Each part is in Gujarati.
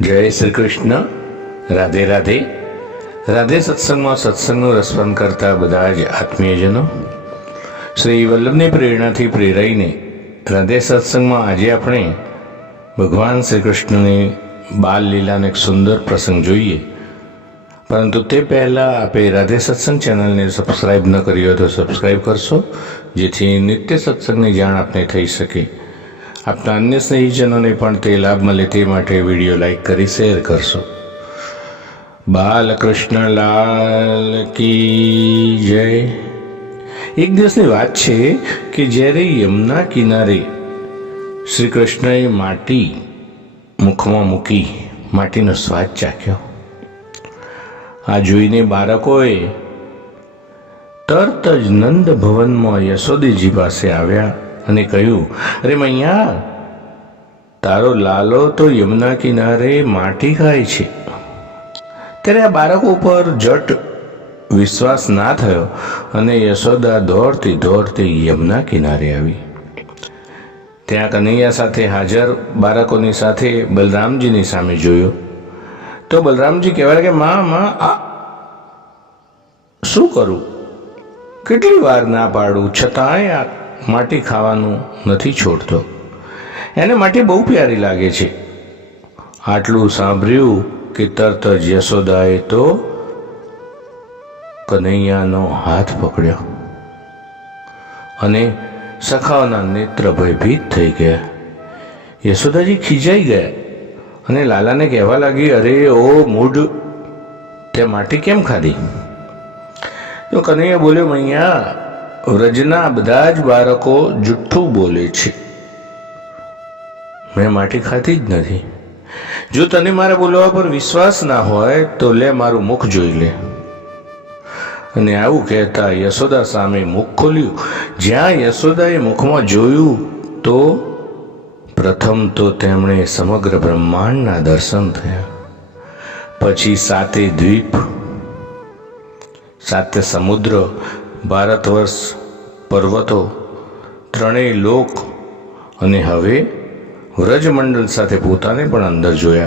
જય શ્રી કૃષ્ણ રાધે રાધે. રાધે સત્સંગમાં સત્સંગનું રસપાન કરતા બધા જ આત્મીયજનો. શ્રી વલ્લભની પ્રેરણાથી પ્રેરાઈને રાધે સત્સંગમાં આજે આપણે ભગવાન શ્રી કૃષ્ણની બાલ લીલાનો એક સુંદર પ્રસંગ જોઈએ. પરંતુ તે પહેલાં આપે રાધે સત્સંગ ચેનલને સબસ્ક્રાઈબ ન કરી હોય તો સબસ્ક્રાઈબ કરશો, જેથી નિત્ય સત્સંગની જાણ આપને થઈ શકે. આપના અન્ય સ્નેહીજનોને પણ તે લાભ મળે તે માટે વીડિયો લાઈક કરી, શેર કરશો. બાલકૃષ્ણ લાલ કી જય. એક દિવસની વાત છે કે જ્યારે યમુના કિનારે શ્રી કૃષ્ણએ માટી મુખમાં મૂકી, માટીનો સ્વાદ ચાખ્યો. આ જોઈને બાળકોએ તરત જ નંદ ભવનમાં યશોદીજી પાસે આવ્યા. અને કહ્યું, અરે મૈયા, તારો લાલો તો યમુના કિનારે માટી ખાય છે. ત્યારે આ બાળકો ઉપર જટ વિશ્વાસ ના થયો અને યશોદા દોડતી દોડતી યમુના કિનારે આવી. ત્યાં કનૈયા સાથે હાજર બાળકોની સાથે બલરામજીની સામે જોયો. તો બલરામજી કહેવાય કે માં માં, આ શું કરું? કેટલી વાર ના પાડું? છતાંય આ માટી ખાવાનું નથી છોડતો. એને માટી બહુ પ્યારી લાગે છે. આટલું સાંભળ્યું કે તરત જ યશોદાએ તો કનૈયાનો હાથ પકડ્યો અને સખાઓના નેત્ર ભયભીત થઈ ગયા. યશોદાજી ખીજાઈ ગયા અને લાલાને કહેવા લાગી, અરે, ઓ મૂઢ, તે માટી કેમ ખાધી? તો કનૈયા બોલ્યો, મૈયા વ્રજના બધા જ બાળકો જુઠ્ઠું બોલે છે. મેં માટી ખાધી જ નથી. જો તને મારા બોલવા પર વિશ્વાસ ના હોય, તો લે મારું મુખ જોઈ લે. અને આવું કહેતા યશોદા સામે મુખ ખોલ્યું. જ્યાં યશોદાએ મુખમાં જોયું, તો પ્રથમ તો તેમણે સમગ્ર બ્રહ્માંડના દર્શન થયા. પછી સાતે દ્વીપ, સાતે સમુદ્ર ભારત વર્ષ પર્વતો ત્રણેય લોક અને હવે વ્રજમંડળ સાથે પોતાને પણ અંદર જોયા.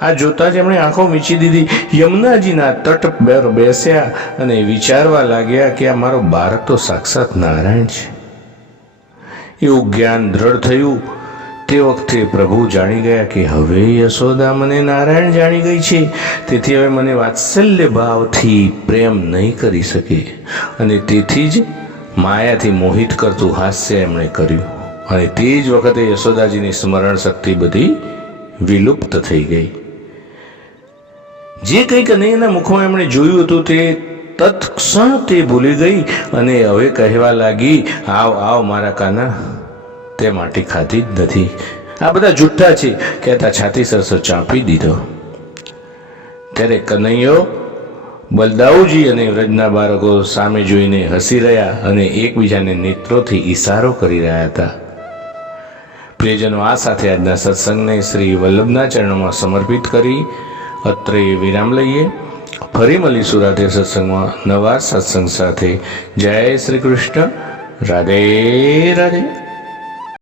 આ જોતા જ એમણે આંખો મીચી દીધી. યમુનાજીના તટ પર બેસ્યા અને વિચારવા લાગ્યા કે આ મારો બાળક તો સાક્ષાત નારાયણ છે. એવું જ્ઞાન દ્રઢ થયું. તે વખતે પ્રભુ જાણી ગયા કે હવે યશોદા મને નારાયણ જાણી ગઈ છે. તેથી હવે મને વાત્સલ્ય ભાવથી પ્રેમ નહીં કરી શકે. અને તેથી જ માયાથી મોહિત કરતું હાસ્ય એમણે કર્યું. અને તે જ વખતે યશોદાજીની સ્મરણ શક્તિ બધી વિલુપ્ત થઈ ગઈ. જે કંઈક કનૈયાના મુખમાં એમણે જોયું હતું તે તત્ક્ષણ તે ભૂલી ગઈ અને હવે કહેવા લાગી, આવ આવ મારા કાના તે માટી જ નથી. આ બધા જુઠ્ઠા છે. કહેતા છાતી સરસો ચાંપી દીધો. ત્યારે કનૈયો, બલદાઉજી અને વ્રજના બાળકો સામે જોઈને હસી રહ્યા અને એકબીજાને નેત્રોથી ઈશારો કરી રહ્યા હતા. પ્રિયજનો, આ સાથે આજના સત્સંગને શ્રી વલ્લભના ચરણોમાં સમર્પિત કરી અત્રે વિરામ લઈએ. ફરી મળીશું રાધે સત્સંગમાં નવા સત્સંગ સાથે. જય શ્રી કૃષ્ણ. રાધે રાધે.